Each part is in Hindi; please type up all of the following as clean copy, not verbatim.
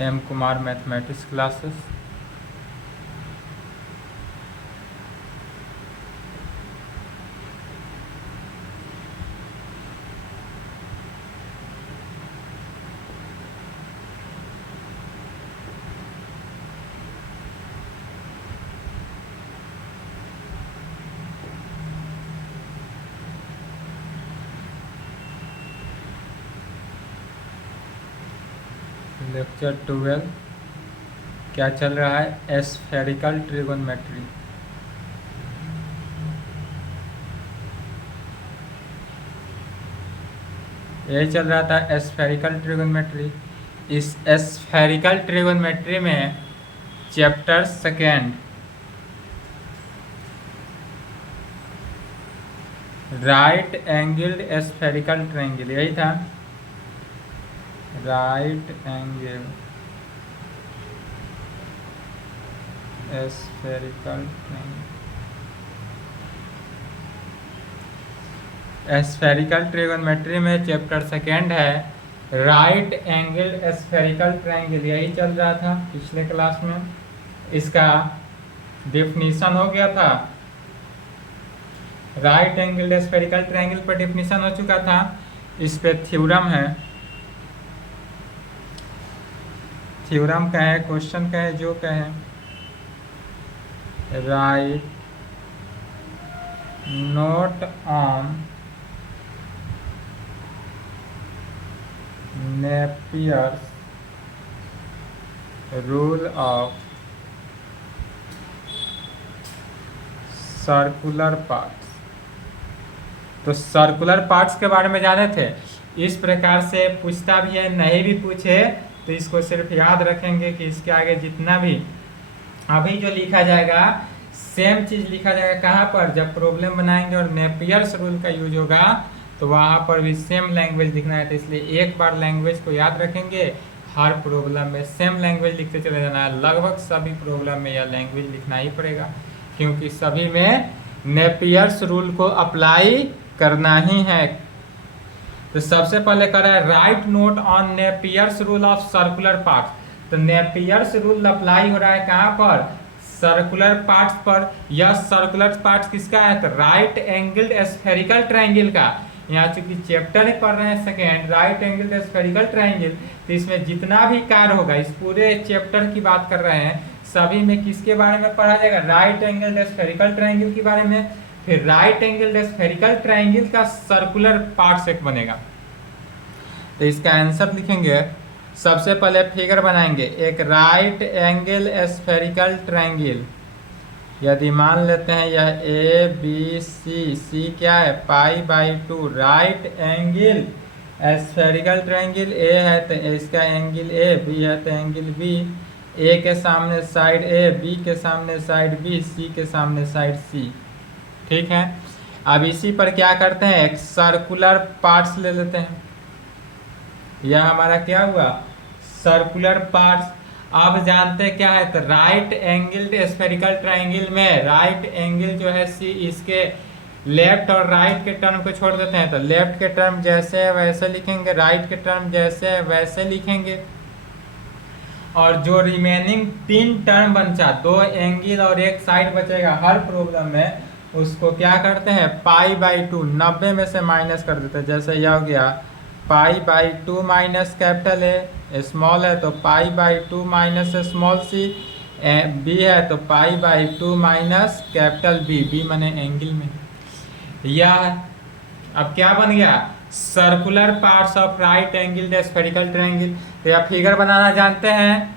M Kumar mathematics classes. Lecture 12 क्या चल रहा है? Spherical trigonometry. यही चल रहा था एस्फेरिकल ट्रिगोनोमेट्री। इस एस्फेरिकल ट्रिगोनोमेट्री में chapter second right angled spherical triangle, यही था। Right angle spherical triangle, spherical trigonometry में चैप्टर सेकेंड है राइट एंगल एस्फेरिकल ट्रायंगल, यही चल रहा था पिछले क्लास में। इसका डेफिनीशन हो गया था। राइट एंगल एस्फेरिकल ट्रायंगल पर डेफिनीशन हो चुका था। इस पे थ्योरम है। थ्योरम का है, क्वेश्चन का है, जो का है right note on Napier's rule of circular parts. तो सर्कुलर पार्ट्स के बारे में जाने थे। इस प्रकार से पूछता भी है, नहीं भी पूछे तो इसको सिर्फ याद रखेंगे कि इसके आगे जितना भी अभी जो लिखा जाएगा सेम चीज लिखा जाएगा। कहाँ पर? जब प्रॉब्लम बनाएंगे और नेपियर्स रूल का यूज होगा तो वहाँ पर भी सेम लैंग्वेज लिखना है। तो इसलिए एक बार लैंग्वेज को याद रखेंगे, हर प्रॉब्लम में सेम लैंग्वेज लिखते चले जाना है। लगभग सभी प्रॉब्लम में यह लैंग्वेज लिखना ही पड़ेगा, क्योंकि सभी में नेपियर्स रूल को अप्लाई करना ही है। तो सबसे पहले कर रहा है right note on Napier's rule of circular parts. तो नेपियर्स रूल अप्लाई हो रहा है कहाँ पर? सर्कुलर पार्ट्स पर। यह सर्कुलर पार्ट्स किसका है? तो राइट एंगल्ड एस्फेरिकल ट्रायंगल का। यहाँ चूंकि चैप्टर ही पढ़ रहे हैं second right angled spherical triangle, तो इसमें जितना भी कार्य होगा, इस पूरे चैप्टर की बात कर रहे हैं, सभी में किसके बारे में पढ़ा जाएगा? राइट एंगल्ड एस्फेरिकल ट्रायंगल के बारे में। फिर राइट एंगल्ड एस्फेरिकल ट्रायंगल का सर्कुलर पार्ट्स एक बनेगा। तो इसका आंसर लिखेंगे। सबसे पहले फिगर बनाएंगे एक राइट एंगल एस्फेरिकल ट्रायंगल। यदि मान लेते हैं यह ए बी सी, सी क्या है? π/2। Right angle spherical triangle A है तो इसका एंगल ए, बी है तो एंगल बी। ए के सामने साइड ए, बी के सामने साइड बी, सी के सामने साइड सी। ठीक है। अब इसी पर क्या करते हैं, एक सर्कुलर पार्ट्स ले लेते हैं। यह हमारा क्या हुआ? Circular parts. अब जानते क्या है? तो राइट एंगल्ड स्फेरिकल ट्रायंगल में राइट एंगल जो है सी, इसके लेफ्ट और राइट के टर्म को छोड़ देते हैं। तो लेफ्ट के टर्म जैसे है वैसे लिखेंगे, राइट के टर्म जैसे है वैसे लिखेंगे। और जो रिमेनिंग 3 टर्म बचा, 2 एंगल और 1 साइड बचेगा हर प्रॉब्लम में, उसको क्या करते हैं? π/2 90 में से माइनस कर देते हैं। जैसे यह हो गया π/2 माइनस कैपिटल ए, स्मॉल है तो π/2 माइनस स्मॉल सी, बी है तो π/2 माइनस कैपिटल बी, बी माने एंगल में। यह अब क्या बन गया? Circular parts of right angle spherical triangle. तो यह फिगर बनाना जानते हैं?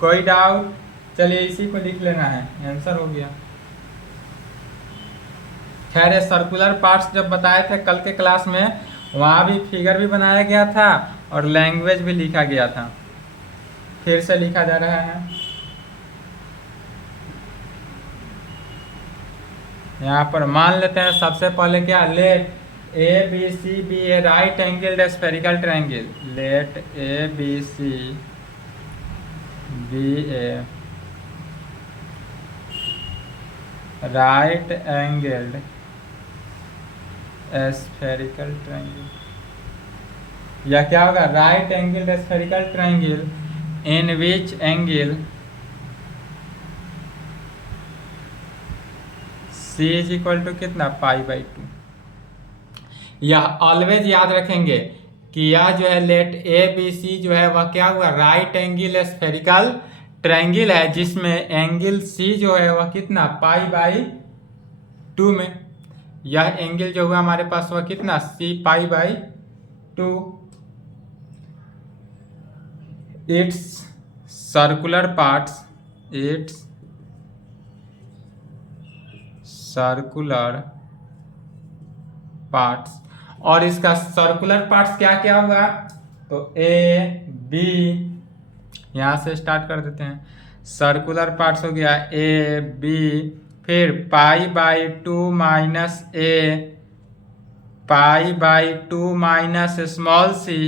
कोई डाउट? चलिए इसी को लिख लेना है, आंसर हो गया। खैर सर्कुलर पार्ट्स जब बताए थे कल के क्लास में, वहाँ भी फिगर भी बनाया गया था और लैंग्वेज भी लिखा गया था। फिर से लिखा जा रहा है। यहाँ पर मान लेते हैं सबसे पहले क्या, let A B C B A right angled spherical triangle. Let A B C B A right angled spherical triangle. या क्या होगा? Right angled spherical triangle in which angle C is equal to कितना π/2। यह ऑलवेज याद रखेंगे कि यह जो है लेट ए बी सी जो है वह क्या हुआ, राइट एंगल स्फेरिकल ट्रायंगल है, जिसमें एंगल सी जो है वह कितना π/2 में, यह एंगल जो हुआ हमारे पास वह कितना C π/2। It's circular parts, it's circular parts, और इसका सर्कुलर पार्ट्स क्या क्या होगा, तो ए बी, यहां से स्टार्ट कर देते हैं। सर्कुलर पार्ट्स हो गया ए बी, फिर π/2 माइनस ए, π/2 minus small C,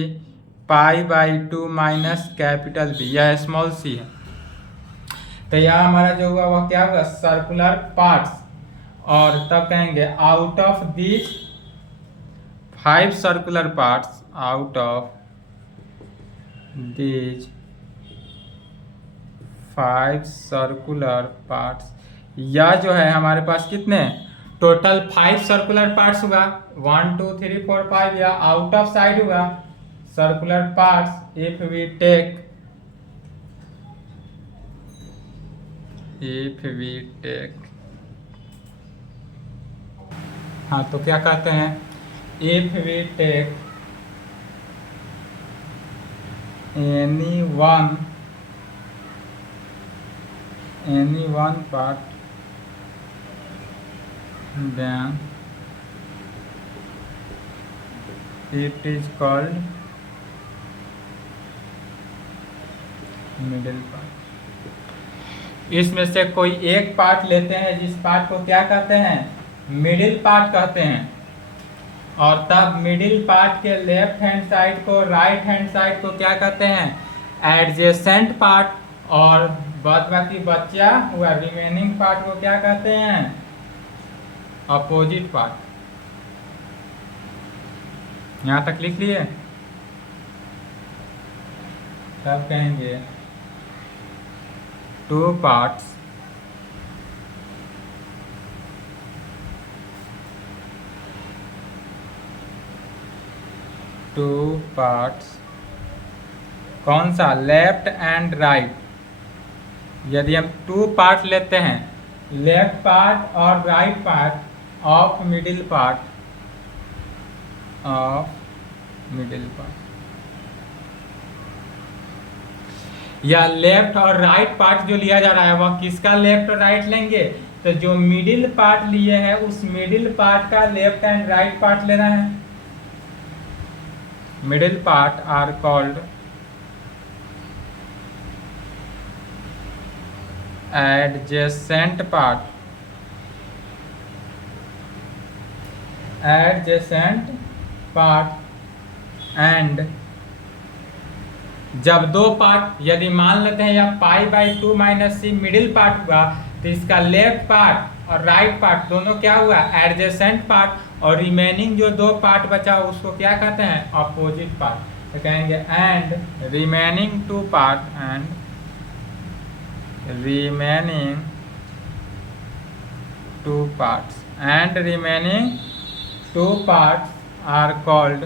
π/2 minus capital B, यह स्मॉल सी है। तो यह हमारा जो हुआ वह क्या होगा, सर्कुलर पार्ट्स। और तब कहेंगे out of this 5 circular parts, out of these 5 circular parts, या जो है हमारे पास कितने टोटल 5 सर्कुलर पार्ट्स हुआ, 1 2 3 4 5, या आउट ऑफ साइड हुआ circular parts if we take हाँ, तो क्या कहते हैं, if we take any one part, then it is called middle part. इसमें से कोई एक पार्ट लेते हैं जिस पार्ट को क्या कहते हैं, मिडिल पार्ट कहते हैं, और तब मिडिल पार्ट के लेफ्ट हैंड साइड को, राइट हैंड साइड को क्या कहते हैं, एडजेसेंट पार्ट, और बाद बाकी बचा हुआ रिमेनिंग पार्ट को क्या कहते हैं, अपोजिट पार्ट। यहां तक लिख लिए। तब कहेंगे 2 पार्ट्स कौन सा, लेफ्ट एंड राइट। यदि हम 2 पार्ट लेते हैं, लेफ्ट पार्ट और right part of middle part, या लेफ्ट और राइट पार्ट जो लिया जा रहा है वह किसका लेफ्ट और राइट लेंगे, तो जो मिडिल पार्ट लिए हैं उस मिडिल पार्ट का लेफ्ट एंड राइट पार्ट लेना है। Middle part are called adjacent part, and जब 2 पार्ट, यदि मान लेते हैं या π/2 माइनस सी मिडिल पार्ट हुआ, तो इसका लेफ्ट पार्ट और राइट पार्ट दोनों क्या हुआ, एडजेसेंट पार्ट, और रिमेनिंग जो 2 पार्ट बचा उसको क्या कहते हैं, अपोजिट पार्ट। तो कहेंगे and remaining 2 part, and remaining 2 parts are called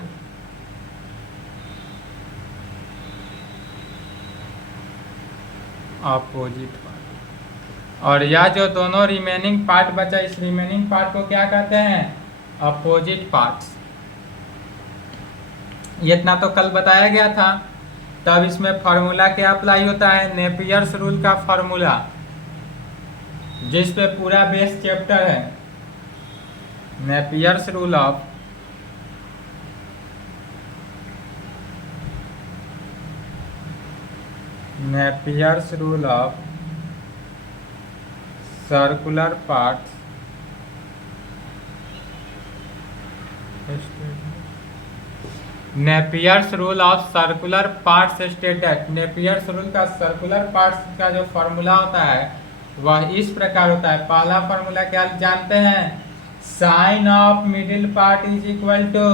opposite part। और यह जो दोनों रिमेनिंग पार्ट बचा, इस रिमेनिंग पार्ट को क्या कहते हैं, अपोजिट पार्ट्स। ये इतना तो कल बताया गया था। तब इसमें फार्मूला क्या अप्लाई होता है, नेपियर्स रूल का फार्मूला, जिस पे पूरा बेस चैप्टर है, Napier's rule of circular parts, Napier's rule of circular parts stated. Napier's rule का सर्कुलर पार्ट्स का जो फॉर्मूला होता है वह इस प्रकार होता है। पहला फॉर्मूला क्या जानते हैं, sine of middle part is equal to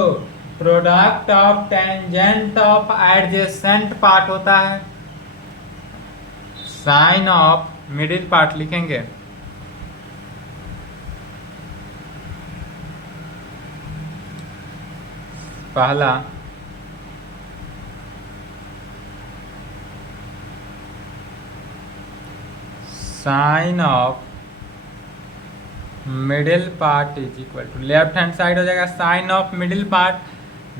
product of tangent of adjacent part होता है। साइन ऑफ मिडिल पार्ट लिखेंगे, पहला sine of middle part is equal to, left hand side हो जाएगा sine of middle part,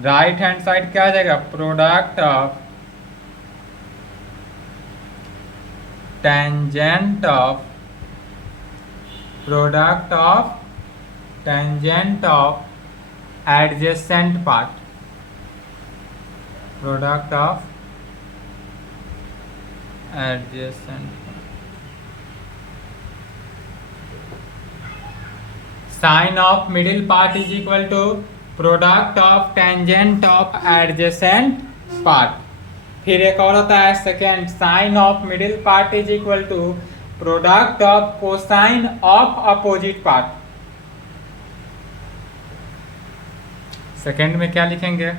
right hand side क्या हो जाएगा product of tangent of adjacent part, product of adjacent, sine of middle part is equal to product of tangent of adjacent part. फिर एक और होता है second, sine of middle part is equal to product of cosine of opposite part. Second में क्या लिखेंगे,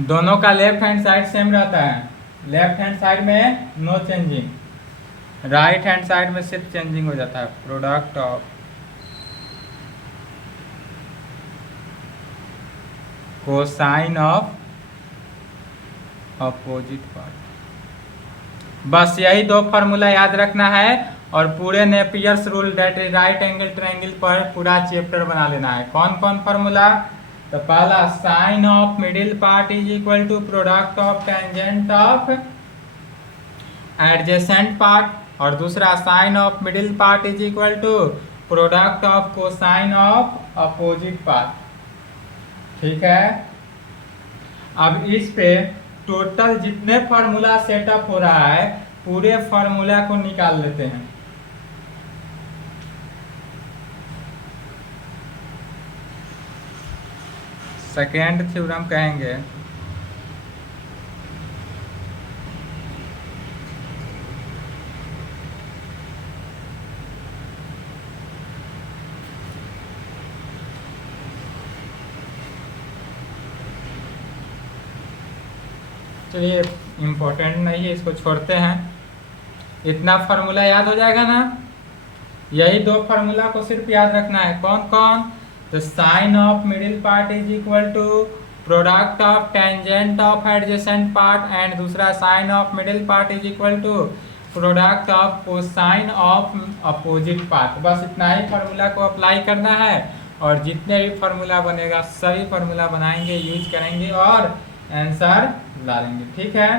दोनों का लेफ्ट हैंड साइड सेम रहता है, लेफ्ट हैंड साइड में no changing, right hand side में सिर्फ चेंजिंग हो जाता है, product of cosine of opposite part. बस यही दो फार्मूला याद रखना है और पूरे Napier's rule that is right angle triangle पर पूरा चैप्टर बना लेना है। कौन कौन फार्मूला, तो पहला sine of middle part is equal to product of tangent of adjacent part, और दूसरा sine of middle part is equal to product of cosine of opposite part. ठीक है, अब इस पे टोटल जितने फार्मूला सेटअप हो रहा है पूरे फार्मूला को निकाल लेते हैं। सेकेंड थ्योरम कहेंगे, चलिए इम्पोर्टेंट नहीं है, इसको छोड़ते हैं। इतना फार्मूला याद हो जाएगा ना, यही दो फार्मूला को सिर्फ याद रखना है। कौन कौन, तो sine of middle part is equal to product of tangent of adjacent part, and दूसरा sine of middle part is equal to product of cosine of opposite part. बस इतना ही फार्मूला को अप्लाई करना है और जितने भी फार्मूला बनेगा सभी फार्मूला बनाएंगे, यूज करेंगे और आंसर ला लेंगे। ठीक है,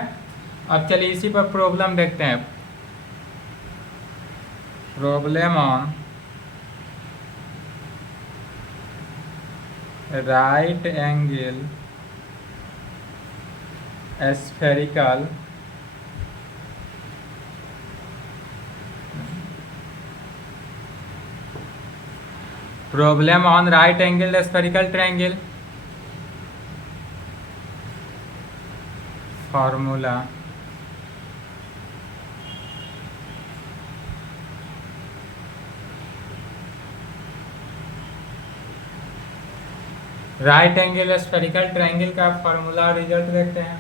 अब चलिए इसी पर प्रॉब्लम देखते हैं। Problem on right angle spherical problem on right angle spherical triangle, formula right angle spherical triangle का फार्मूला रिजल्ट देखते हैं।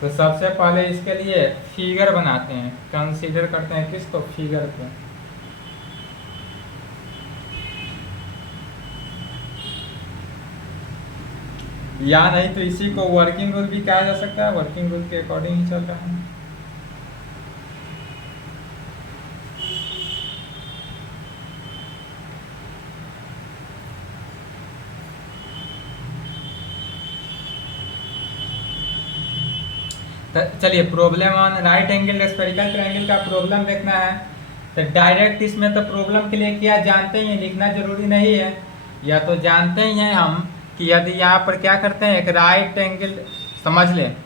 तो सबसे पहले इसके लिए फिगर बनाते हैं, कंसीडर करते हैं किसको, फिगर को। या नहीं तो इसी को वर्किंग रूल भी कहा जा सकता है, वर्किंग रूल के अकॉर्डिंग ही चल रहा है। चलिए problem on right angle spherical triangle का प्रॉब्लम देखना है। तो डायरेक्ट इसमें तो प्रॉब्लम के लिए क्या जानते ही हैं, लिखना जरूरी नहीं है, या तो जानते ही हैं हम कि यदि यहाँ पर क्या करते हैं, एक राइट एंगल समझ लें,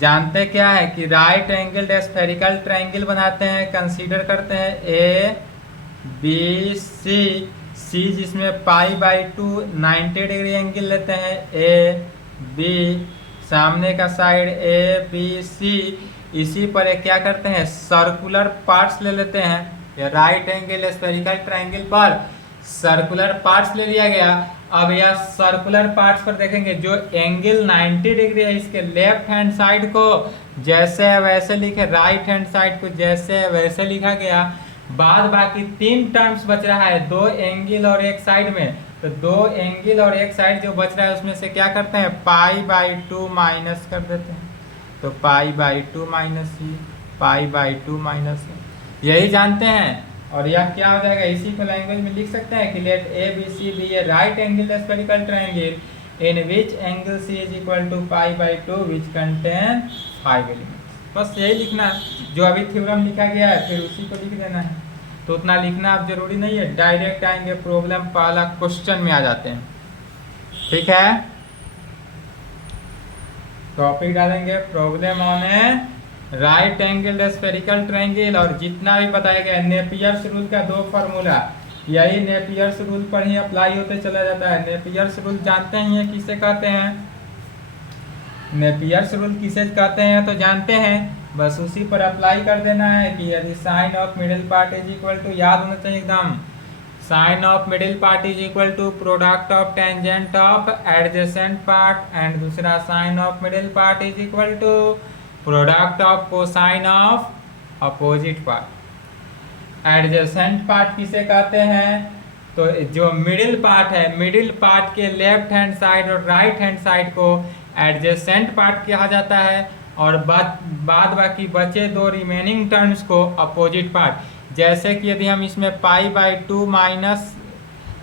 जानते क्या है कि राइट एंगल स्फेरिकल ट्रायंगल बनाते हैं, कंसीडर करते हैं ए बी सी, सी जिसमें π/2 90 डिग्री एंगल लेते हैं, ए बी सामने का साइड ए बी सी, इसी पर एक क्या करते हैं सर्कुलर पार्ट्स ले लेते हैं, या राइट एंगल स्फेरिकल ट्रायंगल पर सर्कुलर पार्ट्स ले लिया गया। अब यह सर्कुलर पार्ट्स पर देखेंगे जो एंगल 90 डिग्री है इसके लेफ्ट हैंड साइड को जैसे है वैसे लिखे, राइट हैंड साइड को जैसे है वैसे लिखा गया। बाद बाकी 3 टर्म्स बच रहा है, 2 एंगल और एक साइड में, तो 2 एंगल और एक साइड जो बच रहा है उसमें से क्या करते हैं, π/2 माइनस कर देते हैं। तो π/2 माइनस सी, π/2 माइनस, यही जानते हैं। और यह क्या हो जाएगा, इसी को लैंग्वेज में लिख सकते हैं कि let A B C B A right angle spherical triangle in which angle C is equal to π/2 which contain 5 elements. बस यही लिखना है, जो अभी थ्योरम लिखा गया है फिर उसी को लिख देना है। तो उतना लिखना अब जरूरी नहीं है, डायरेक्ट आएंगे प्रॉब्लम पहला क्वेश्चन में आ जाते हैं। ठीक है, टॉपिक डालेंगे problem on A right angle spherical triangle, और जितना भी बताया गया नेपियर्स रूल का 2 फार्मूला, यही नेपियर्स रूल पर ही अप्लाई होते चला जाता है। नेपियर्स रूल जानते हैं किसे कहते हैं, नेपियर्स रूल किसे कहते हैं तो जानते हैं, बस उसी पर अप्लाई कर देना है कि यदि sine of middle part is equal to, याद होना चाहिए एकदम, sine of middle part is equal to product of tangent of adjacent part, and दूसरा sine of middle part is equal to product of cosine of opposite part. Adjacent part किसे कहते हैं, तो जो मिडिल पार्ट है, मिडिल पार्ट के लेफ्ट हैंड साइड और राइट हैंड साइड को एडजेसेंट पार्ट कहा जाता है, और बाद बाकी बचे 2 रिमेनिंग टर्म्स को अपोजिट पार्ट। जैसे कि यदि हम इसमें π/2 माइनस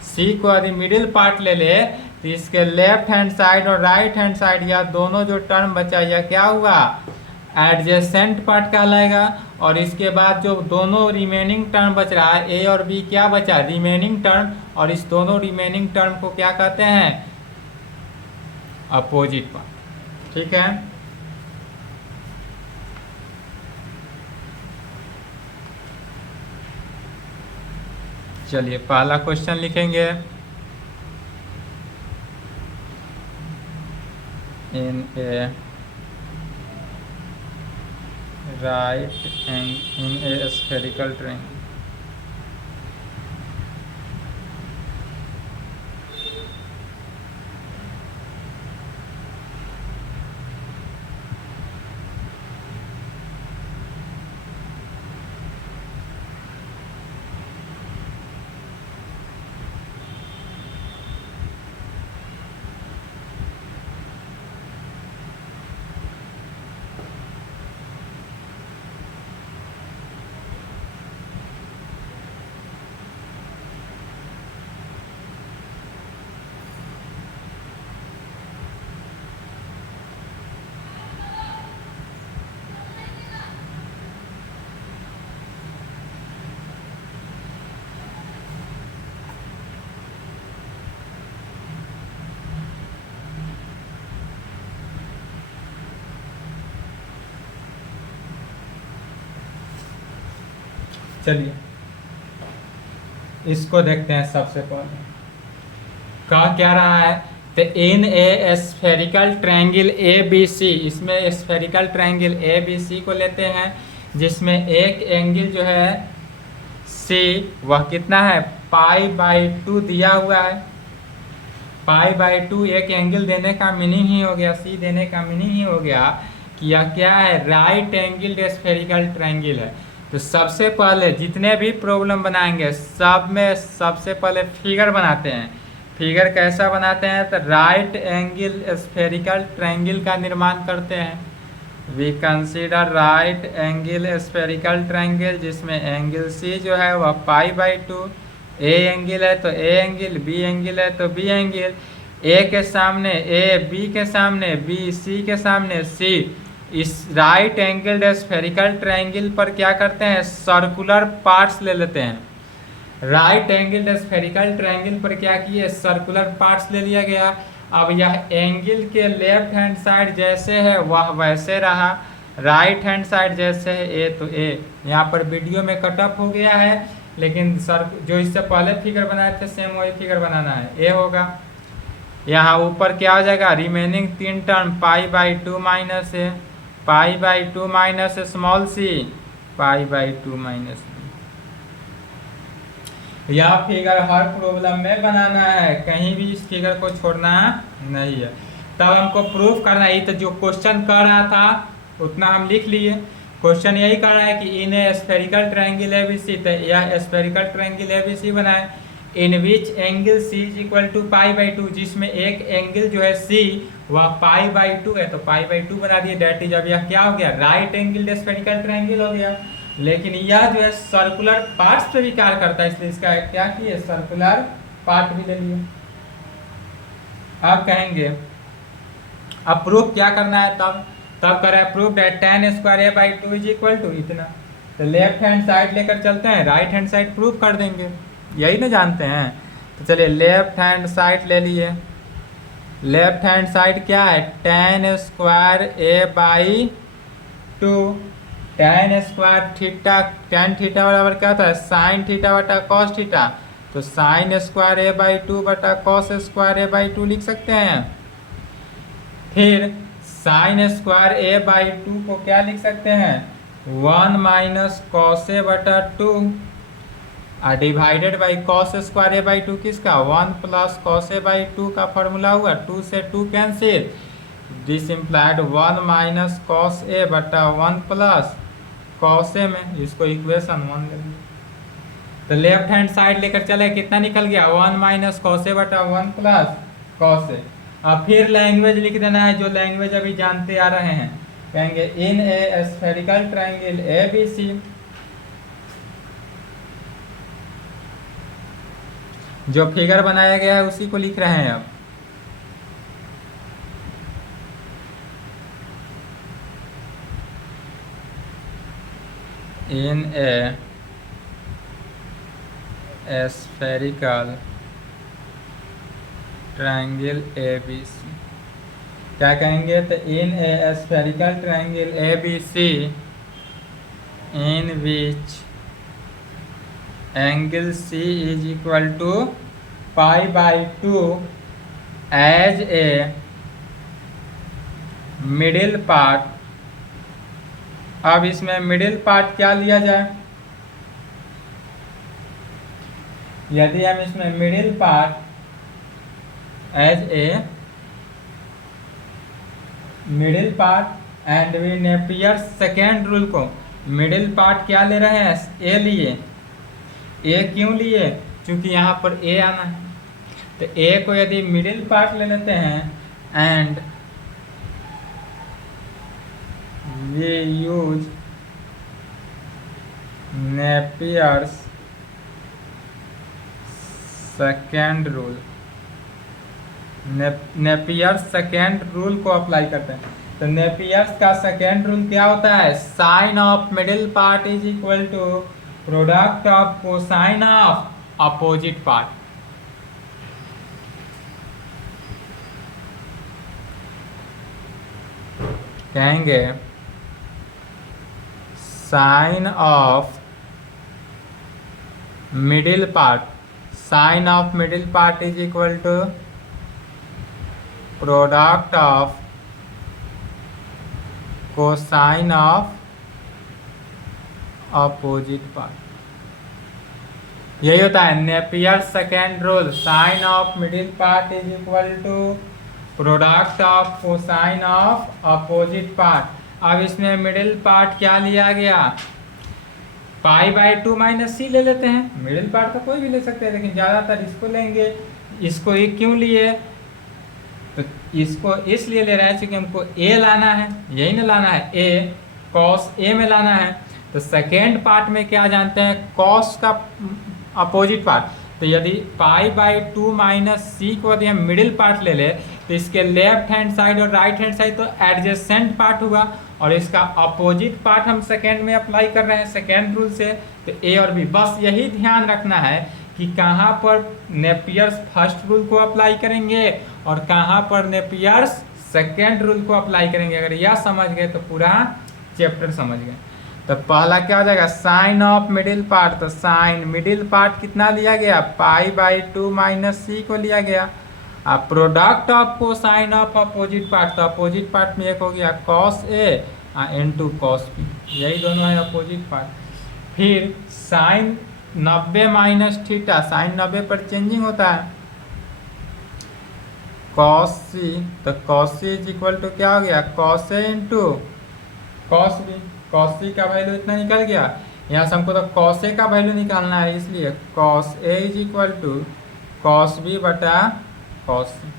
सी को यदि मिडिल पार्ट ले ले तो इसके लेफ्ट हैंड साइड और राइट हैंड साइड या दोनों जो टर्म बचा यह क्या हुआ, एडजेसेंट पार्ट कहलाएगा। और इसके बाद जो दोनों रिमेनिंग टर्म बच रहा है ए और बी, क्या बचा, रिमेनिंग टर्म, और इस दोनों रिमेनिंग टर्म को क्या कहते हैं, अपोजिट पार्ट। ठीक है, चलिए पहला क्वेश्चन लिखेंगे, in a right in a spherical triangle, चलिए इसको देखते हैं। सबसे पहले कहा क्या रहा है, तो in a spherical triangle A B C, इसमें spherical triangle A B C को लेते हैं जिसमें एक एंगल जो है सी वह कितना है, π/2 दिया हुआ है। π/2 एक एंगल देने का मीनिंग ही हो गया, सी देने का मीनिंग ही हो गया कि यह क्या है, राइट एंगल स्फेरिकल ट्रायंगल है। तो सबसे पहले जितने भी प्रॉब्लम बनाएंगे सब में सबसे पहले फिगर बनाते हैं। फिगर कैसा बनाते हैं, तो राइट एंगल स्फेरिकल ट्रायंगल का निर्माण करते हैं। We consider right angle spherical triangle जिसमें एंगल सी जो है वह π/2, ए एंगल है तो ए एंगल, बी एंगल है तो बी एंगल, ए के सामने ए, बी के सामने बी, सी के सामने सी। इस राइट एंगल स्फेरिकल ट्रायंगल पर क्या करते हैं, सर्कुलर पार्ट्स ले लेते हैं। राइट एंगल स्फेरिकल ट्रायंगल पर क्या किए, सर्कुलर पार्ट्स ले लिया गया। अब यह एंगल के लेफ्ट हैंड साइड जैसे है वह वैसे रहा, राइट हैंड साइड जैसे है ए तो ए। यहाँ पर वीडियो में कटअप हो गया है, लेकिन सर जो इससे पहले फिगर बनाए थे सेम वही फिगर बनाना है, ए होगा। यहाँ ऊपर क्या हो जाएगा, रिमेनिंग 3 टर्म π/2 माइनस ए, π/2 minus small C, π/2 minus B. यह फिगर हर प्रॉब्लम में बनाना है, कहीं भी इस फिगर को छोड़ना नहीं है। तब हमको प्रूफ करना है, तो जो क्वेश्चन कर रहा था उतना हम लिख लिए। क्वेश्चन यही कर रहा है कि in a spherical triangle ABC, तो यह स्फेरिकल ट्रायंगल एबीसी बनाए in which angle C is equal to pi by two, जिसमें एक एंगल जो है सी वह पाई बाई टू है, तो पाई बाई टू बना दिए। डेट इज, अब यह क्या हो गया, राइट एंगल स्फेरिकल ट्रायंगल हो गया। लेकिन यह जो है सर्कुलर पार्ट्स पे भी कार्य करता है, इसलिए इसका क्या किए, सर्कुलर पार्ट भी ले लिए। अब कहेंगे अब प्रूफ क्या करना है, तब करें proof that tan square A by two is equal to इतना। तो लेफ्ट हैंड साइड लेकर चलते हैं, राइट हैंड साइड प्रूफ कर देंगे, यही ना जानते हैं। तो चलिए लेफ्ट हैंड साइड ले लिए। लेफ्ट हैंड साइड क्या है, tan square A by two, tan square theta, tan theta बराबर क्या होता है, साइन थीटा बटा कॉस थीटा, तो sine square A by two बटा cos square A by two लिख सकते हैं। फिर sine square A by two को क्या लिख सकते हैं, 1 माइनस कॉस ए बटा two divided by cos square A by two किसका, 1 plus cos A by two का फॉर्मूला हुआ, 2 से 2 cancel, this implied 1 minus cos A बटा 1 प्लस कॉस ए में, इसको इक्वेशन 1 ले लिया। तो लेफ्ट हैंड साइड लेकर चले, कितना निकल गया, 1 माइनस कॉस ए बटा 1 प्लस कॉस ए। अब फिर लैंग्वेज लिख देना है, जो लैंग्वेज अभी जानते आ रहे हैं। कहेंगे in a spherical triangle A B C, जो फिगर बनाया गया है उसी को लिख रहे हैं। अब in a spherical triangle A B C, क्या कहेंगे, तो in a spherical triangle A B C in which angle C is equal to pi by two as a middle part. अब इसमें मिडिल पार्ट क्या लिया जाए, यदि हम इसमें middle part as a middle part and we Napier second rule को, मिडिल पार्ट क्या ले रहे हैं, ए लिए। ए क्यों लिए, क्योंकि यहाँ पर ए आना है, तो ए को यदि मिडिल पार्ट ले लेते हैं and we use Napier's second rule, Napier's second rule को अप्लाई करते हैं। तो नेपियर्स का सेकेंड रूल क्या होता है, sine of middle part is equal to product of cosine of opposite part. कहेंगे sine of middle part, sine of middle part is equal to product of cosine of opposite part. यही होता है Napier second rule, sine of middle part is equal to product of cosine of opposite part. अब इसमें मिडिल पार्ट क्या लिया गया, pi by two minus C ले लेते हैं। मिडिल पार्ट तो कोई भी ले सकते हैं, लेकिन ज़्यादातर इसको लेंगे। इसको ये क्यों लिए, तो इसको इसलिए ले रहे हैं क्योंकि हमको ए लाना है, यही ना लाना है, ए कॉस ए में लाना है। तो सेकेंड पार्ट में क्या जानते हैं, कॉस का अपोजिट पार्ट। तो यदि पाई बाई टू माइनस सी को यदि हम मिडिल पार्ट ले ले, तो इसके लेफ्ट हैंड साइड और राइट हैंड साइड तो एडजेसेंट पार्ट हुआ, और इसका अपोजिट पार्ट हम सेकेंड में अप्लाई कर रहे हैं सेकेंड रूल से। तो ए और बी, बस यही ध्यान रखना है कि कहाँ पर नेपियर्स फर्स्ट रूल को अप्लाई करेंगे और कहाँ पर नेपियर्स सेकेंड रूल को अप्लाई करेंगे। अगर यह समझ गए तो पूरा चैप्टर समझ गए। तो पहला क्या हो जाएगा, साइन ऑफ मिडिल पार्ट। तो साइन मिडिल पार्ट कितना लिया गया, pi by two minus C को लिया गया। अब product of cosine of opposite part, तो अपोजिट पार्ट में एक हो गया cos A into cos B, यही दोनों है अपोजिट पार्ट। फिर साइन 90 माइनस थीटा, साइन 90 पर चेंजिंग होता है। कॉस सी, तो cos C is equal to क्या हो गया, cos A into cos B. Cos C का वैल्यू इतना निकल गया। यहाँ से हमको तो कॉस ए का वैल्यू निकालना है, इसलिए cos A is equal to cos B बटा कॉस सी।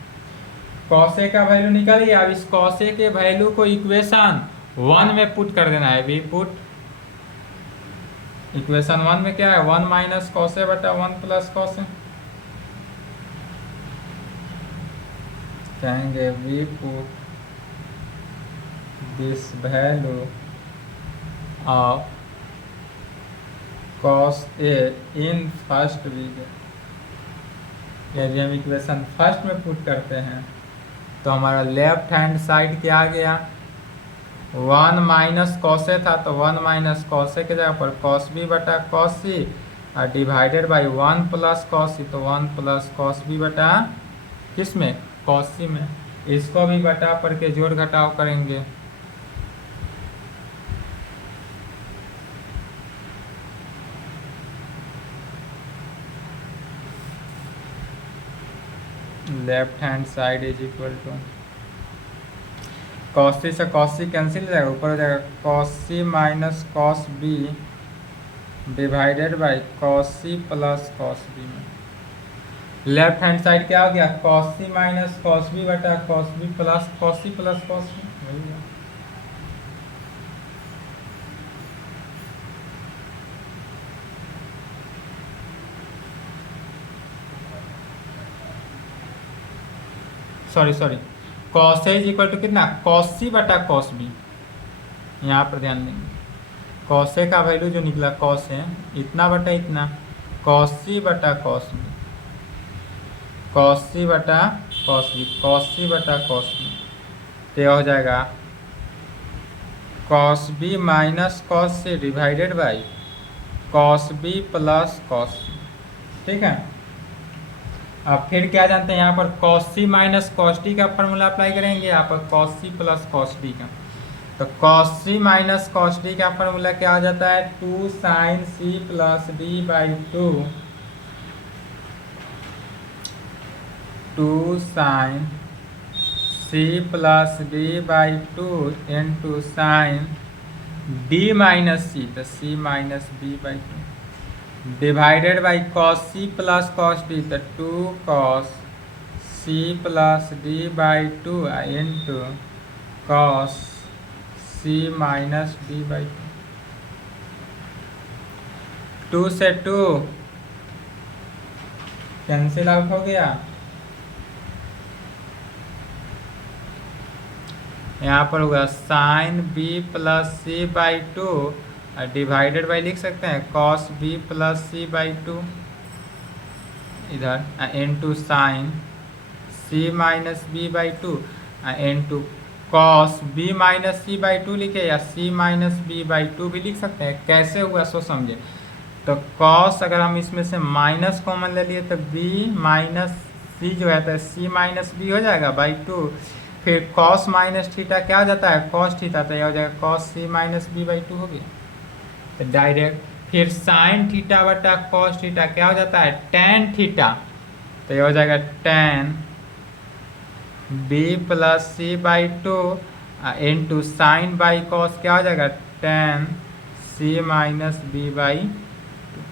कॉस ए का वैल्यू निकल गया। अब इस कॉस ए के वैल्यू को इक्वेशन 1 में पुट कर देना है। वी पुट इक्वेशन 1 में क्या है, 1 माइनस कॉस ए बटा 1 प्लस कॉस ए। कहेंगे we put this value of cos A in first wicket. यदि हम इक्वेशन फर्स्ट में पुट करते हैं तो हमारा लेफ्ट हैंड साइड क्या आ गया, 1 माइनस कॉस ए था, तो 1 माइनस कॉस ए के जगह पर कॉस बी बटा कॉस सी और divided by 1 plus cos C, तो 1 प्लस कॉस बी बटा किस में, कॉस सी में। इसको भी बटा पर के जोड़ घटाव करेंगे। Left hand side is equal to cos C से कॉस सी कैंसिल हो जाएगा, ऊपर हो जाएगा cos C minus cos B divided by cos C plus cos B में। लेफ्ट हैंड साइड क्या हो गया, cos C minus cos B बटा cos B plus cos C plus cos B. Sorry cos A is equal to कितना, कॉस सी बटा कॉस बी। यहाँ पर ध्यान देंगे, कॉस ए का वैल्यू जो निकला कॉस ए इतना बटा इतना, कॉस सी बटा कॉस बी, कॉस सी बटा कॉस बी, कॉस सी बटा कॉस बी। तो हो जाएगा cos B minus cos C divided by cos B plus cos C. ठीक है। अब फिर क्या जानते हैं, यहाँ पर cos C minus cos D का फॉर्मूला अप्लाई करेंगे, यहाँ पर cos C plus cos D का। तो cos C minus cos D का फॉर्मूला क्या हो जाता है, 2 sine C plus D by 2 sine C plus D by 2 into sine D minus C, तो C minus D by 2 divided by cos C plus cos D, तो 2 cos C plus D by 2 into cos C minus D by 2 से 2 कैंसिल आउट हो गया। यहाँ पर होगा sine B plus C by 2 divided by लिख सकते हैं cos B plus C by 2 इधर into sine C minus B by 2 into cos B minus C by 2 लिखे या सी माइनस बी बाई 2 भी लिख सकते हैं। कैसे हुआ सो समझे। तो कॉस अगर हम इसमें से माइनस कॉमन ले लिए तो बी माइनस सी जो है तो सी माइनस बी हो जाएगा बाई 2। फिर कॉस माइनस थीटा क्या हो जाता है, कॉस थीटा, तो यह हो जाएगा cos C minus B by 2 हो गया। तो डायरेक्ट फिर साइन थीटा बटा कॉस थीटा क्या हो जाता है, टेन थीटा, तो यह हो जाएगा tan B plus C by 2 into sine by cos क्या हो जाएगा, tan C minus B by 2।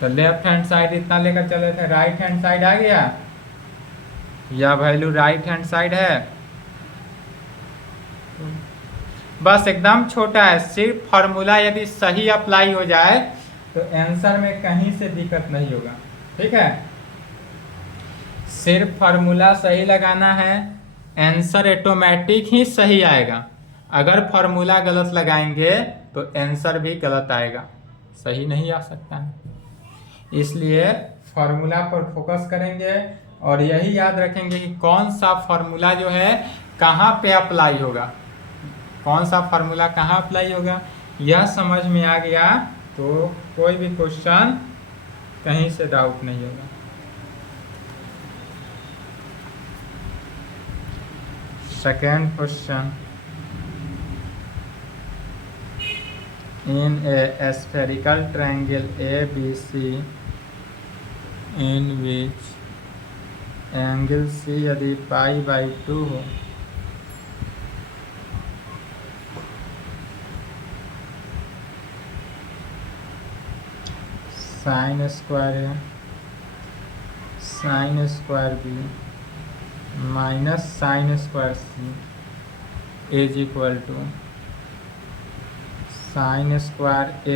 तो लेफ्ट हैंड साइड इतना लेकर चले थे, राइट हैंड साइड आ गया, यह वैल्यू राइट हैंड साइड है। बस एकदम छोटा है, सिर्फ फार्मूला यदि सही अप्लाई हो जाए तो आंसर में कहीं से दिक्कत नहीं होगा। ठीक है, सिर्फ फार्मूला सही लगाना है, आंसर ऑटोमेटिक ही सही आएगा। अगर फार्मूला गलत लगाएंगे तो आंसर भी गलत आएगा, सही नहीं आ सकता है। इसलिए फार्मूला पर फोकस करेंगे और यही याद रखेंगे कि कौन सा फार्मूला जो है कहाँ पे अप्लाई होगा, कौन सा फार्मूला कहाँ अप्लाई होगा। यह समझ में आ गया तो कोई भी क्वेश्चन कहीं से डाउट नहीं होगा। Second question, in a spherical triangle ABC in which angle C यदि π/2 हो sin square A sin square B minus sin square C is equal to sin square A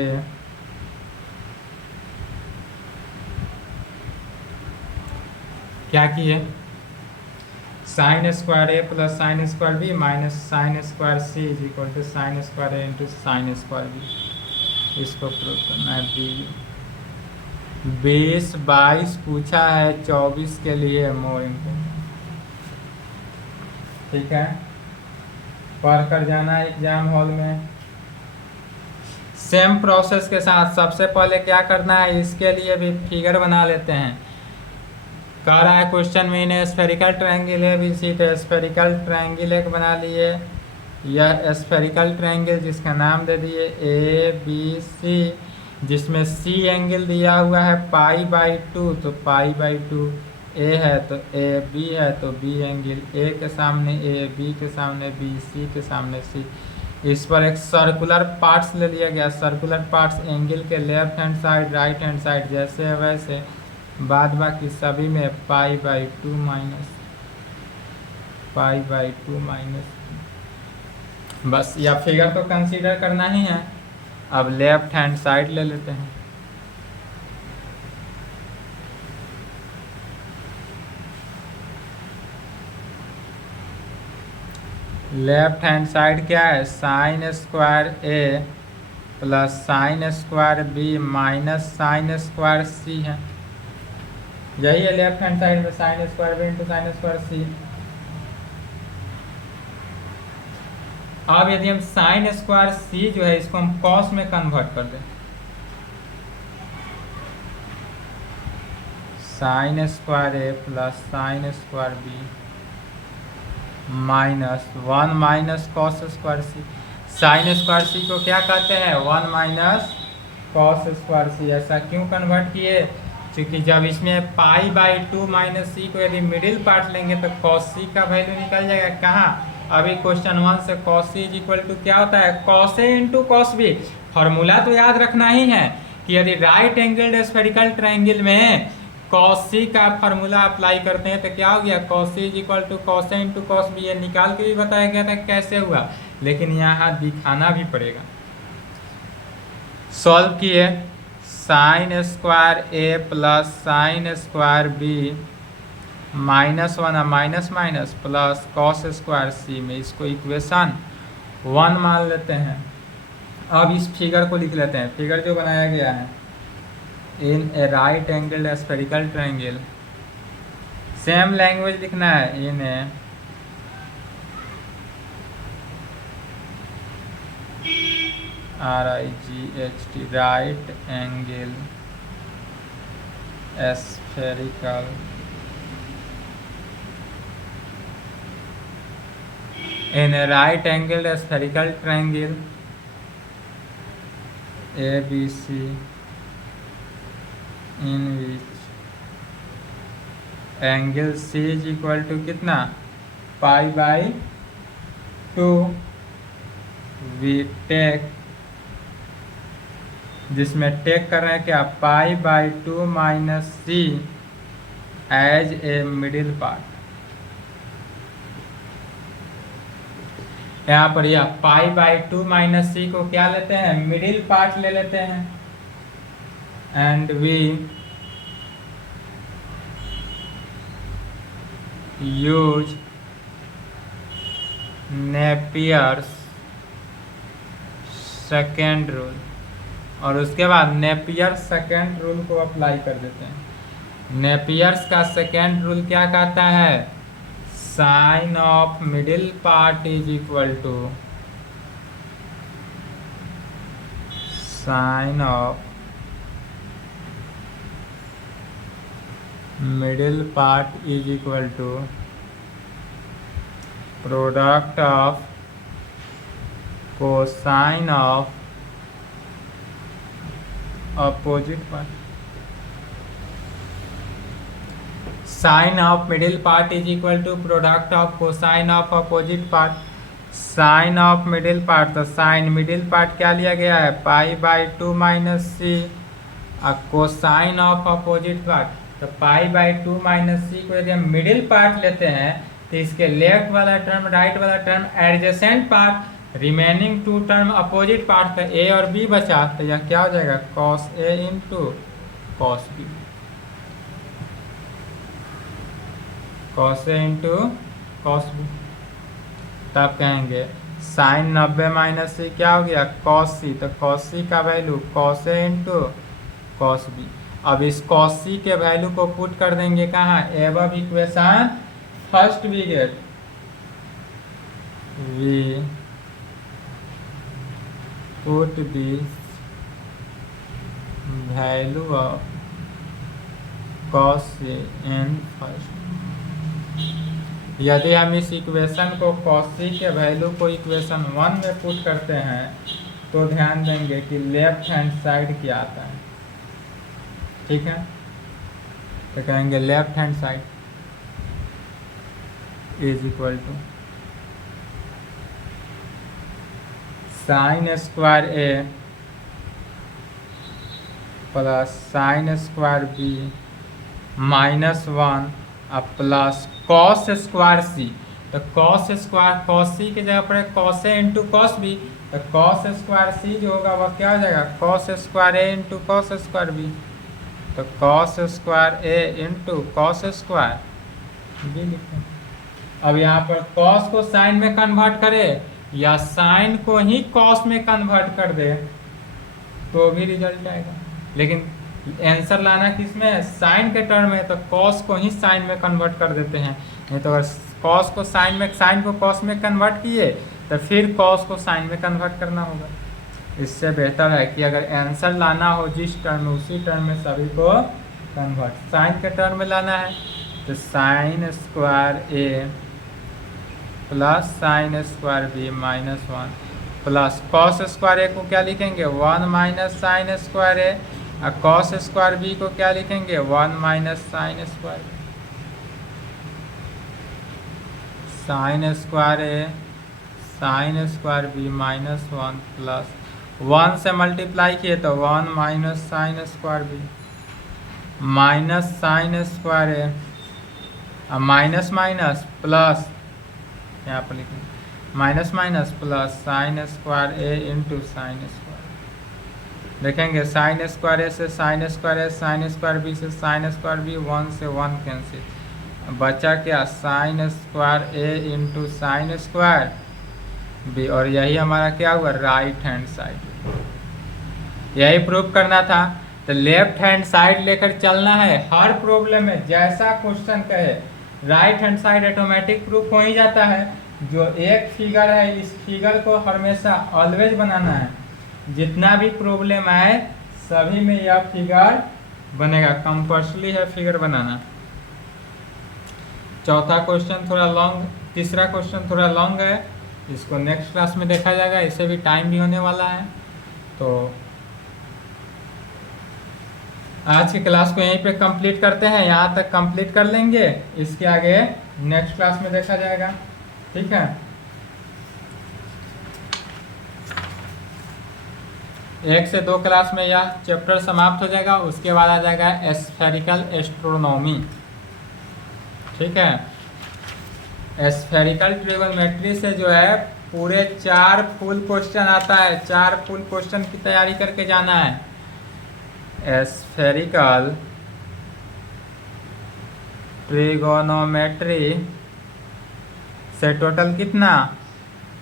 क्या किए, sine square A plus sine square B minus sine square C is equal to sine square A into sine square B. इसको प्रूव करना है। बी 20/22 पूछा है, 24 के लिए मोर इम्पोर्टेंट। ठीक है, पढ़ कर जाना है एग्जाम हॉल में। सेम प्रोसेस के साथ सबसे पहले क्या करना है, इसके लिए भी फिगर बना लेते हैं। कह रहा है क्वेश्चन में इन्हें स्फेरिकल ट्रायंगल है भी सी, तो स्फेरिकल ट्रायंगल एक बना लिए। यह स्फेरिकल ट्रायंगल जिसका नाम दे दिए ABC, जिसमें C एंगल दिया हुआ है π/2, तो π/2 A है तो AB है, तो B एंगल A के सामने A, B के सामने B, C के सामने C। इस पर एक सर्कुलर पार्ट्स ले लिया गया। सर्कुलर पार्ट्स एंगल के left hand side right hand side जैसे है वैसे, बाद बाकी सभी में π/2 माइनस बस। या फिगर तो कंसीडर करना ही है। अब लेफ्ट हैंड साइड ले लेते हैं। लेफ्ट हैंड साइड क्या है, sine square A plus sine square B minus sine square C है। यही है लेफ्ट हैंड साइड में, sine square B into sine square C. अब यदि हम साइन स्क्वायर सी जो है इसको हम कॉस में कन्वर्ट कर दें, sine square A plus sine square B minus 1 minus cos square C. Sine square C को क्या कहते हैं, 1 माइनस कॉस स्क्वायर सी। ऐसा क्यों कन्वर्ट किए, क्योंकि जब इसमें π/2 माइनस सी को यदि मिडिल पार्ट लेंगे तो कॉस सी का वैल्यू निकल जाएगा कहाँ। अभी क्वेश्चन 1 से cos C is equal to क्या होता है, cos A into cos B. Formula तो याद रखना ही है कि यदि राइट एंगल्ड स्फेरिकल ट्रायंगल में कॉस सी का फॉर्मूला अप्लाई करते हैं तो क्या हो गया, cos C is equal to cos A into cos B. ये निकाल के भी बताया गया था कैसे हुआ, लेकिन यहाँ दिखाना भी पड़ेगा। सॉल्व किए, sine square A plus sine square B minus 1 minus minus plus cos square C में इसको इक्वेशन 1 मान लेते हैं। अब इस फिगर को लिख लेते हैं। फिगर जो बनाया गया है, in a right angle spherical triangle, same language लिखना है। In a RIGHT right angle spherical in a right angled spherical triangle ABC in which angle C is equal to कितना, π/2, we take, जिसमें टेक कर रहे हैं क्या, π/2 minus C as a middle part. यहाँ पर यह π/2 माइनस सी को क्या लेते हैं, मिडिल पार्ट ले लेते हैं। And we use Napier's second rule, और उसके बाद नेपियर सेकेंड रूल को अप्लाई कर देते हैं। नेपियर्स का सेकेंड रूल क्या कहता है, sine of middle part is equal to sine of middle part is equal to product of cosine of opposite part. Sine of middle part is equal to product of cosine of opposite part. Sine of middle part, तो साइन मिडिल पार्ट क्या लिया गया है, पाई/2 माइनस सी। और कोसाइन ऑफ अपोजिट पार्ट, तो पाई/2 माइनस सी को यदि हम मिडिल पार्ट लेते हैं तो इसके लेफ्ट वाला टर्म राइट वाला term adjacent part, remaining to term opposite part, तो ए और बी बचा, तो यह क्या हो जाएगा cos A into cos B. Cos A into cos B, तब कहेंगे साइन 90 माइनस सी क्या हो गया कॉस सी, तो कॉस सी का value cos A into cos B. अब इस कॉस सी के वैल्यू को पुट कर देंगे कहाँ, above equation first we get we put this value of cos A in first. यदि हम इस इक्वेशन को कॉस सी के वैल्यू को इक्वेशन 1 में पुट करते हैं तो ध्यान देंगे कि लेफ्ट हैंड साइड क्या आता है, ठीक है। तो कहेंगे left hand side is equal to sine square A plus sine square B minus 1 plus cos square C. तो कॉस स्क्वायर कॉस सी की जगह पर cos A into cos B, तो कॉस स्क्वायर सी जो होगा वह क्या हो जाएगा cos square A into cos square B. तो cos square A into cos square B लिखें। अब यहाँ पर कॉस को साइन में कन्वर्ट करे या साइन को ही कॉस में कन्वर्ट कर दे तो भी रिजल्ट आएगा, लेकिन आंसर लाना किस में है, साइन के टर्म में, तो कॉस को ही साइन में कन्वर्ट कर देते हैं। नहीं तो अगर कॉस को साइन में, साइन को कॉस में कन्वर्ट किए तो फिर कॉस को साइन में कन्वर्ट करना होगा। इससे बेहतर है कि अगर आंसर लाना हो जिस टर्म में उसी टर्म में सभी को कन्वर्ट, साइन के टर्म में लाना है तो sine square A plus sine square B minus 1 plus cos square A को क्या लिखेंगे 1 माइनस साइन स्क्वायर ए, और कॉस स्क्वायर बी को क्या लिखेंगे 1 minus sine square, sine square A sine square B minus 1 plus 1 से मल्टीप्लाई किए तो 1 minus sine square B minus sine square A, और माइनस माइनस प्लस, यहाँ पर लिखेंगे minus minus plus sine square A into sine square. देखेंगे साइन स्क्वायर ए से sine square A, sine square B से साइन स्क्वायर बी, 1 से 1 कैंसिल, बचा क्या sine square A into sine square B, और यही हमारा क्या हुआ राइट हैंड साइड। यही प्रूव करना था, तो लेफ्ट हैंड साइड लेकर चलना है हर प्रॉब्लम में, जैसा क्वेश्चन कहे right hand side automatic proof हो ही जाता है। जो एक फिगर है इस फिगर को हमेशा ऑलवेज बनाना है, जितना भी प्रॉब्लम आए सभी में यह फिगर बनेगा, कंपल्सरी है फिगर बनाना। चौथा क्वेश्चन थोड़ा लॉन्ग, तीसरा क्वेश्चन थोड़ा लॉन्ग है, इसको नेक्स्ट क्लास में देखा जाएगा, इससे भी टाइम भी होने वाला है। तो आज की क्लास को यहीं पे कंप्लीट करते हैं, यहाँ तक कंप्लीट कर लेंगे, इसके आगे नेक्स्ट क्लास में देखा जाएगा, ठीक है। 1 से 2 क्लास में यह चैप्टर समाप्त हो जाएगा, उसके बाद आ जाएगा स्फेरिकल एस्ट्रोनॉमी, ठीक है। स्फेरिकल ट्रिगोनोमेट्री से जो है पूरे 4 फुल क्वेश्चन आता है, 4 फुल क्वेश्चन की तैयारी करके जाना है। स्फेरिकल ट्रिगोनोमेट्री से टोटल कितना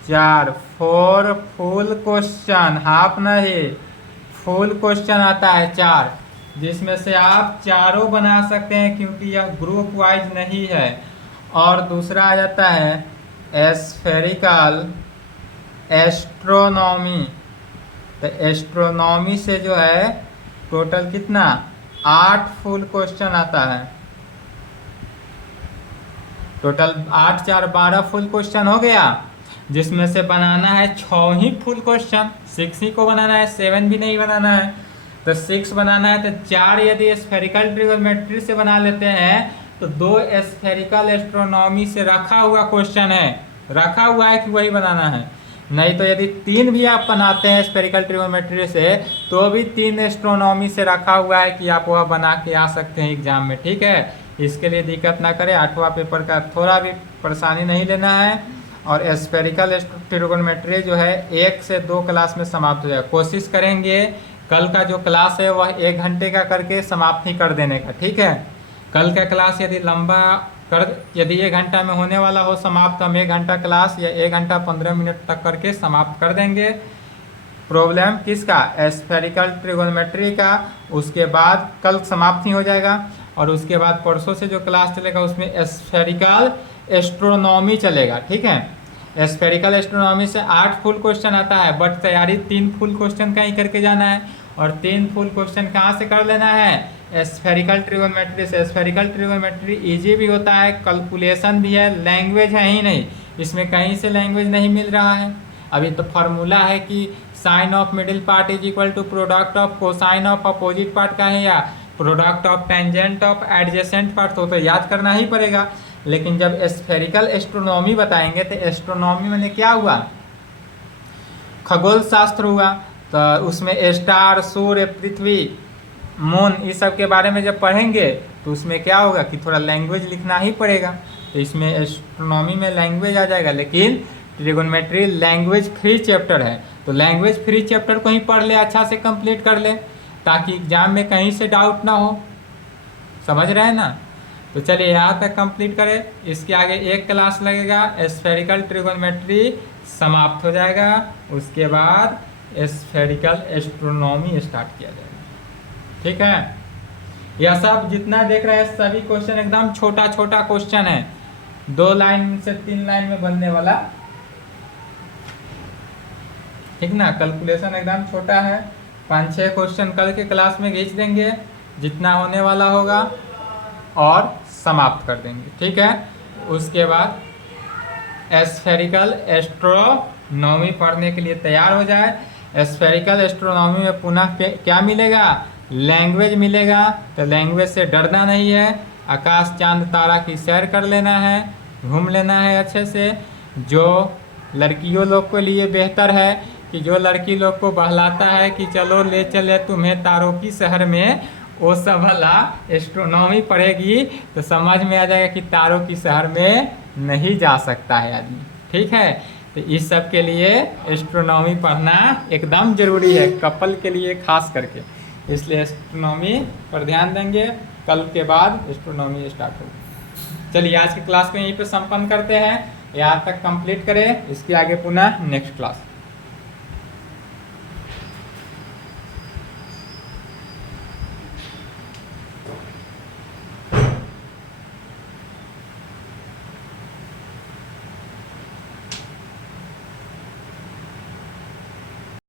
4 फुल क्वेश्चन, हाफ नहीं फुल क्वेश्चन आता है 4, जिसमें से आप चारों बना सकते हैं क्योंकि यह ग्रुप वाइज नहीं है। और दूसरा आ जाता है स्फेरिकल एस्ट्रोनॉमी, तो एस्ट्रोनॉमी से जो है टोटल कितना 8 फुल क्वेश्चन आता है, टोटल 8 4 12 फुल क्वेश्चन हो गया, जिसमें से बनाना है 6 ही फुल क्वेश्चन, 6 ही को बनाना है, 7 भी नहीं बनाना है। तो 6 बनाना है तो 4 यदि स्फेरिकल ट्रिगोनोमेट्री से बना लेते हैं तो 2 स्फेरिकल एस्ट्रोनॉमी से रखा हुआ क्वेश्चन है, रखा हुआ है कि वही बनाना है। नहीं तो यदि 3 भी आप बनाते हैं स्फेरिकल ट्रिगोनोमेट्री से तो भी 3 एस्ट्रोनॉमी से रखा हुआ है कि आप वह बना के आ सकते हैं एग्जाम में, ठीक है। इसके लिए दिक्कत ना करें, 8वां पेपर का थोड़ा भी परेशानी नहीं लेना है। और स्फेरिकल ट्रिगोनोमेट्री जो है 1 से 2 क्लास में समाप्त हो जाएगा। कोशिश करेंगे कल का जो क्लास है वह 1 घंटे का करके समाप्त ही कर देने का, ठीक है। कल का क्लास यदि लंबा यदि 1 घंटा में होने वाला हो समाप्त, हम 1 घंटा क्लास या 1 घंटा 15 मिनट तक करके समाप्त कर देंगे। प्रॉब्लम किसका? स्फेरिकल ट्रिगोनोमेट्री का। उसके बाद कल समाप्त ही हो जाएगा और उसके बाद परसों से जो क्लास चलेगा उसमें स्फेरिकल एस्ट्रोनॉमी चलेगा, ठीक है। स्फेरिकल एस्ट्रोनॉमी से 8 फुल क्वेश्चन आता है, बट तैयारी 3 फुल क्वेश्चन का ही करके जाना है। और 3 फुल क्वेश्चन कहाँ से कर लेना है? स्फेरिकल ट्रिगोनोमेट्री से। स्फेरिकल ट्रिगोनोमेट्री इजी भी होता है, कैलकुलेशन भी है, लैंग्वेज है ही नहीं, इसमें कहीं से लैंग्वेज नहीं मिल रहा है। अभी तो फार्मूला है कि sine of middle part is equal to product of cosine of opposite part का है या product of tangent of adjacent part, तो याद करना ही पड़ेगा। लेकिन जब स्फेरिकल एस्ट्रोनॉमी बताएंगे तो एस्ट्रोनॉमी में क्या हुआ? खगोल शास्त्र हुआ। तो उसमें स्टार, सूर्य, पृथ्वी, मून, इस सब के बारे में जब पढ़ेंगे तो उसमें क्या होगा कि थोड़ा लैंग्वेज लिखना ही पड़ेगा। तो इसमें एस्ट्रोनॉमी में लैंग्वेज आ जाएगा, लेकिन ट्रिगोनोमेट्री लैंग्वेज फ्री चैप्टर है। तो लैंग्वेज फ्री चैप्टर को ही पढ़ ले, अच्छा से कंप्लीट कर ले, ताकि एग्जाम में कहीं से डाउट ना हो। समझ रहे हैं ना? तो चलिए यहाँ तक कंप्लीट करें। इसके आगे 1 क्लास लगेगा, स्फेरिकल ट्रिगोनोमेट्री समाप्त हो जाएगा। उसके बाद स्फेरिकल एस्ट्रोनॉमी स्टार्ट किया जाएगा, ठीक है। यह सब जितना देख रहे हैं सभी क्वेश्चन एकदम छोटा छोटा क्वेश्चन है, 2 लाइन से 3 लाइन में बनने वाला, ठीक ना। कैलकुलेशन एकदम छोटा है, 5-6 क्वेश्चन कल के क्लास में खींच देंगे जितना होने वाला होगा और समाप्त कर देंगे, ठीक है। उसके बाद स्फेरिकल एस्ट्रोनॉमी पढ़ने के लिए तैयार हो जाए। स्फेरिकल एस्ट्रोनॉमी में पुनः क्या मिलेगा? लैंग्वेज मिलेगा। तो लैंग्वेज से डरना नहीं है, आकाश चांद तारा की सैर कर लेना है, घूम लेना है अच्छे से। जो लड़कियों लोग के लिए बेहतर है कि जो लड़की लोग को बहलाता है कि चलो ले चले तुम्हें तारों की शहर में, वो सब वाला एस्ट्रोनॉमी पढ़ेगी तो समझ में आ जाएगा कि तारों की शहर में नहीं जा सकता है आदमी, ठीक है। तो इस सब के लिए एस्ट्रोनॉमी पढ़ना एकदम ज़रूरी है, कपल के लिए खास करके, इसलिए एस्ट्रोनॉमी पर ध्यान देंगे। कल के बाद एस्ट्रोनॉमी स्टार्ट होगी। चलिए आज की क्लास को यहीं पे संपन्न करते हैं, यहाँ तक कंप्लीट करें, इसके आगे पुनः नेक्स्ट क्लास।